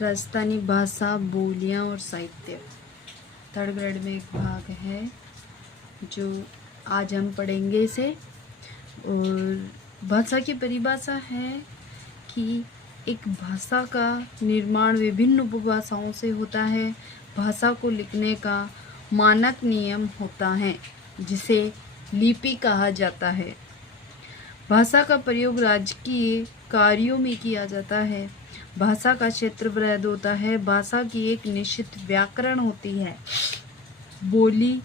राजस्थानी भाषा, बोलियां और साहित्य थर्ड ग्रेड में एक भाग है जो आज हम पढ़ेंगे इसे। और भाषा की परिभाषा है कि एक भाषा का निर्माण विभिन्न उपभाषाओं से होता है। भाषा को लिखने का मानक नियम होता है जिसे लिपि कहा जाता है। भाषा का प्रयोग राजकीय कार्यों में किया जाता है। भाषा का क्षेत्र वृहद होता है। भाषा की एक निश्चित व्याकरण होती है। बोली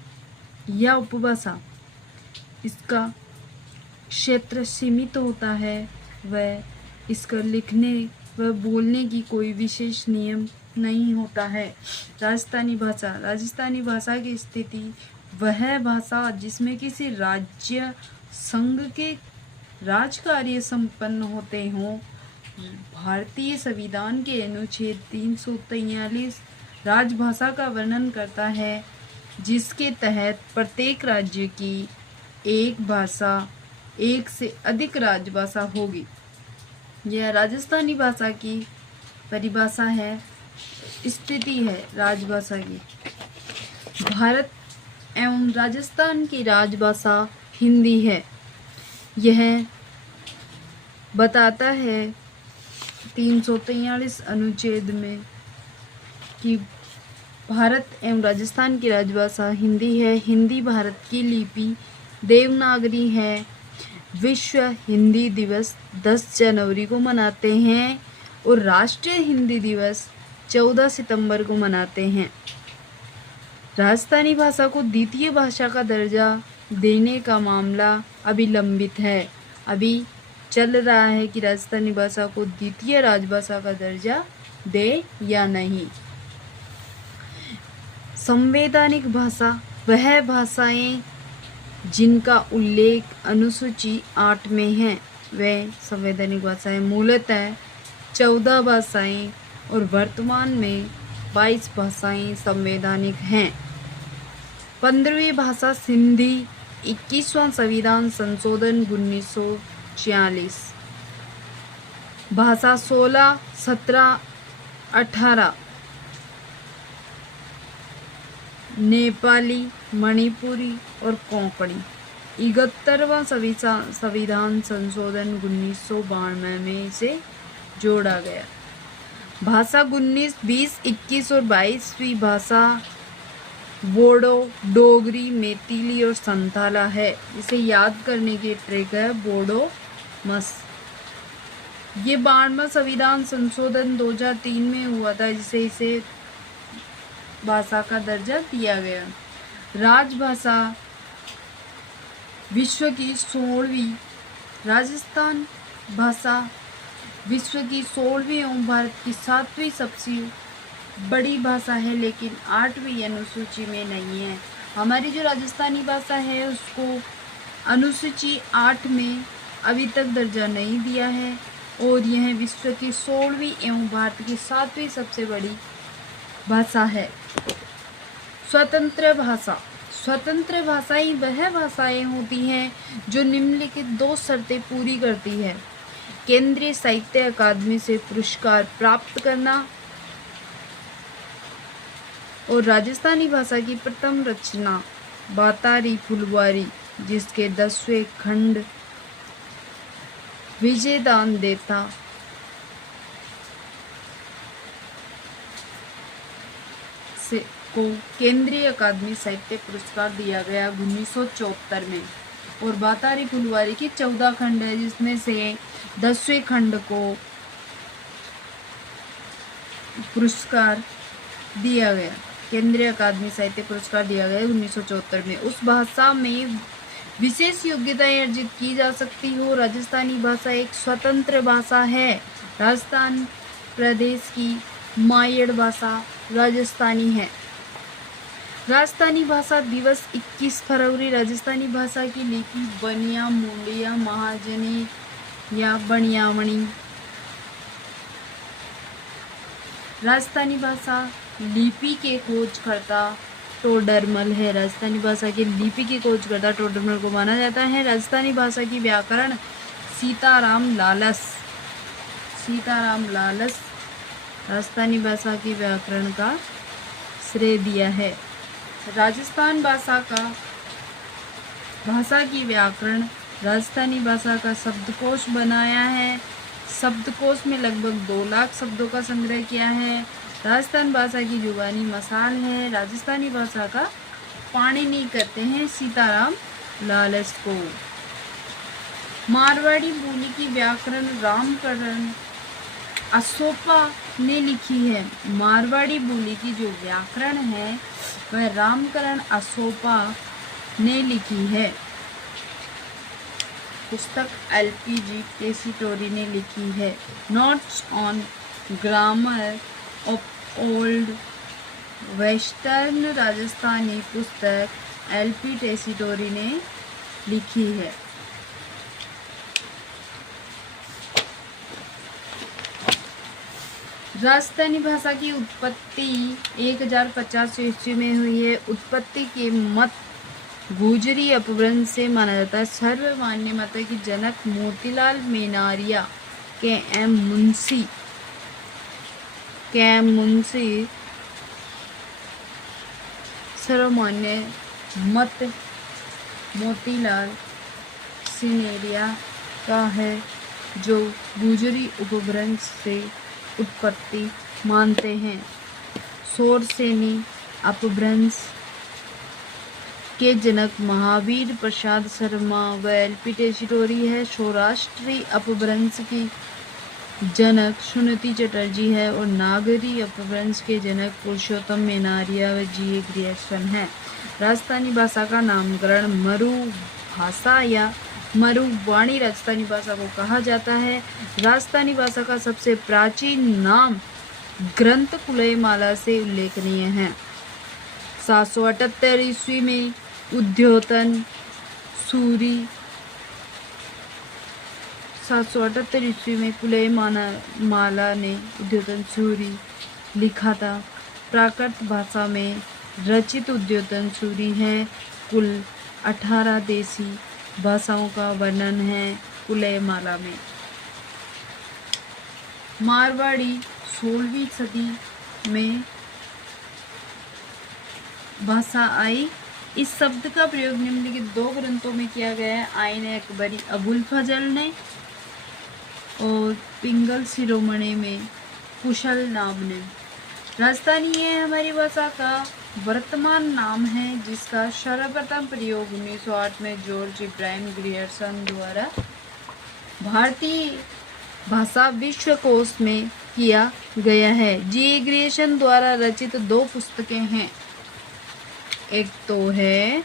या उपभाषा, इसका क्षेत्र सीमित होता है। वह इसका लिखने व बोलने की कोई विशेष नियम नहीं होता है। राजस्थानी भाषा की स्थिति वह भाषा जिसमें किसी राज्य संघ के राज कार्य संपन्न होते हों। भारतीय संविधान के अनुच्छेद 343 राजभाषा का वर्णन करता है, जिसके तहत प्रत्येक राज्य की एक भाषा, एक से अधिक राजभाषा होगी। यह राजस्थानी भाषा की परिभाषा है, स्थिति है राजभाषा की। भारत एवं राजस्थान की राजभाषा हिंदी है। यह बताता है 343 अनुच्छेद में कि भारत एवं राजस्थान की राजभाषा हिंदी है। हिंदी भारत की लिपि देवनागरी है। विश्व हिंदी दिवस 10 जनवरी को मनाते हैं और राष्ट्रीय हिंदी दिवस 14 सितंबर को मनाते हैं। राजस्थानी भाषा को द्वितीय भाषा का दर्जा देने का मामला अभी लंबित है। अभी चल रहा है कि राजस्थानी भाषा को द्वितीय राजभाषा का दर्जा दे या नहीं। संवैधानिक भाषा वह भाषाएं जिनका उल्लेख अनुसूची 8 में है। वह संवैधानिक भाषाएं मूलतः 14 भाषाएं और वर्तमान में 22 भाषाएं संवैधानिक हैं। 15वीं भाषा सिंधी, 21वां संविधान संशोधन 1946। भाषा 16, 17, 18 नेपाली, मणिपुरी और कोंकणी। 71वां संविधान संशोधन 1992 में इसे जोड़ा गया। भाषा 19, 20, 21 और 22वीं भाषा बोडो, डोगरी, मैथिली और संथाला है। इसे याद करने की ट्रिक है बोडो मस। ये 92वां संविधान संशोधन 2003 में हुआ था, जिसे इसे भाषा का दर्जा दिया गया। राजभाषा विश्व की 16वीं, राजस्थान भाषा विश्व की 16वीं एवं भारत की 7वीं सबसे बड़ी भाषा है, लेकिन 8वीं अनुसूची में नहीं है। हमारी जो राजस्थानी भाषा है उसको अनुसूची 8 में अभी तक दर्जा नहीं दिया है और यह विश्व की 16वीं एवं भारत की 7वीं सबसे बड़ी भाषा है। स्वतंत्र भाषा, स्वतंत्र भाषाएं वह भाषाएं होती हैं जो निम्नलिखित 2 शर्तें पूरी करती है। केंद्रीय साहित्य अकादमी से पुरस्कार प्राप्त करना और राजस्थानी भाषा की प्रथम रचना बातारी फुलवारी, जिसके 10वें खंड विजयदान देता से को केंद्रीय अकादमी साहित्य पुरस्कार दिया गया 1974 में। और बातारी फुलवारी की 14 खंड है, जिसमें से 10वें खंड को पुरस्कार दिया गया, केंद्रीय अकादमी साहित्य पुरस्कार दिया गया 1974 में। उस भाषा में विशेष योग्यताएं अर्जित की जा सकती हो। राजस्थानी भाषा एक स्वतंत्र भाषा है। राजस्थान प्रदेश की मायड़ भाषा राजस्थानी है। राजस्थानी भाषा दिवस 21 फरवरी। राजस्थानी भाषा की लिपि बनिया, मुंडिया, महाजनी या बनियामणि। राजस्थानी भाषा लिपि के खोजकर्ता टोडरमल है। राजस्थानी भाषा की लिपि की खोजकर्ता टोडरमल को माना जाता है। राजस्थानी भाषा की व्याकरण सीताराम लालस राजस्थानी भाषा की व्याकरण का श्रेय दिया है। राजस्थान भाषा की व्याकरण राजस्थानी भाषा का शब्दकोश बनाया है। शब्दकोश में लगभग 2 लाख शब्दों का संग्रह किया है। राजस्थान भाषा की जुबानी मसाल है। राजस्थानी भाषा का पाणिनि कहते हैं सीताराम लालस को। मारवाड़ी बोली की व्याकरण रामकरण असोपा ने लिखी है। मारवाड़ी बोली की जो व्याकरण है वह रामकरण असोपा ने लिखी है। पुस्तक LPG टेसीटोरी ने लिखी है। Notes on grammar of old western Rajasthani पुस्तक LP टेसीटोरी ने लिखी है। राजस्थानी भाषा की उत्पत्ति 1050 ईस्वी में हुई है। उत्पत्ति के मत गुजरी अपभ्रंश से माना जाता है। सर्वमान्य मत है कि जनक मोतीलाल मेनारिया के एम मुंशी सर्वमान्य मत मोतीलाल सिनेरिया का है, जो गुजरी उपभ्रंश से उत्पत्ति मानते हैं। शोरसेनी अपभ्रंश के जनक महावीर प्रसाद शर्मा व LP टेसीटोरी है। सौराष्ट्री अपभ्रंश की जनक सुनीति चटर्जी है और नागरी अपभ्रंश के जनक पुरुषोत्तम मेनारिया व GA ग्रियर्सन है। राजस्थानी भाषा का नामकरण मरु भाषा या मरुवाणी राजस्थानी भाषा को कहा जाता है। राजस्थानी भाषा का सबसे प्राचीन नाम ग्रंथ कुलयमाला से उल्लेखनीय है। 778 ईस्वी में उद्योतन सूरी 778 ईस्वी में कुलयमाला ने उद्योतन सूरी लिखा था। प्राकृत भाषा में रचित उद्योतन सूरी है। कुल 18 देशी भाषाओं का वर्णन है कुलयमाला में। मारवाड़ी 16वीं सदी में भाषा आई। इस शब्द का प्रयोग निम्नलिखित 2 ग्रंथों में किया गया है। आईन अकबरी अबुल फजल ने और पिंगल शिरोमणि में कुशल नाम ने। राजस्थानी है हमारी भाषा का वर्तमान नाम है, जिसका सर्वप्रथम प्रयोग 1908 में जॉर्ज इब्राहिम ग्रियर्सन द्वारा भारतीय भाषा विश्वकोश में किया गया है। GA ग्रियर्सन द्वारा रचित 2 पुस्तकें हैं। एक तो है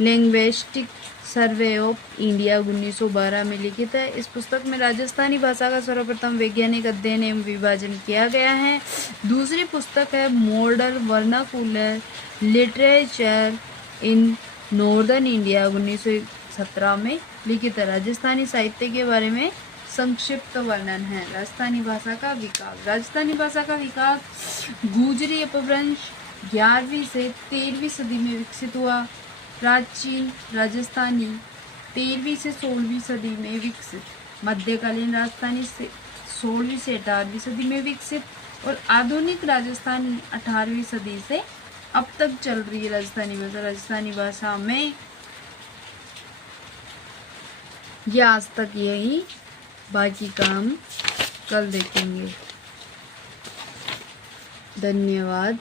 लिंग्विस्टिक सर्वे ऑफ इंडिया 1912 में लिखित है। इस पुस्तक में राजस्थानी भाषा का सर्वप्रथम वैज्ञानिक अध्ययन एवं विभाजन किया गया है। दूसरी पुस्तक है modern vernacular literature in northern India 1917 में लिखित है। राजस्थानी साहित्य के बारे में संक्षिप्त वर्णन है। राजस्थानी भाषा का विकास। राजस्थानी भाषा का विकास गुजरी अपभ्रंश 11वीं से 13वीं सदी में विकसित हुआ। प्राचीन राजस्थानी 13वीं से 16वीं सदी में विकसित। मध्यकालीन राजस्थानी से 16वीं से 18वीं सदी में विकसित और आधुनिक राजस्थानी 18वीं सदी से अब तक चल रही है राजस्थानी भाषा। राजस्थानी भाषा में यह आज तक यही, बाकी काम कल देखेंगे। धन्यवाद।